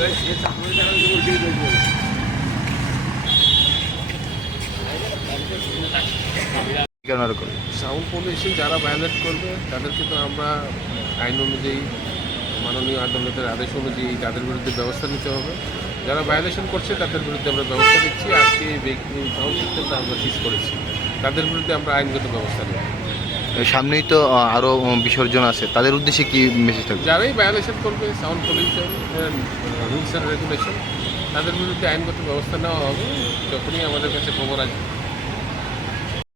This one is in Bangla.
그래서 아무 사람도 올리게 되고. কেন সাউন্ড পলিউশন যারা ভায়োলেট করবে তাদেরকে তো আমরা আইন অনুযায়ী মাননীয় আদালতের আদেশ অনুযায়ী তাদের বিরুদ্ধে ব্যবস্থা নিতে হবে। যারা ভায়োলেশন করছে তাদের বিরুদ্ধে আমরা ব্যবস্থা নিচ্ছি। আজকে এই সাউন্ড সিস্টেমটা আমরা সিজ করেছি। তাদের বিরুদ্ধে আমরা আইনগত ব্যবস্থা নেব। সামনেই তো আরও বিসর্জন আছে। তাদের উদ্দেশ্যে কি মেসেজ থাকবে? যারাই ভায়োলেশন করবে sound pollution rules and regulation তাদের বিরুদ্ধে আইনগত ব্যবস্থা নেওয়া হবে। যখনই আমাদের কাছে খবর আসবে।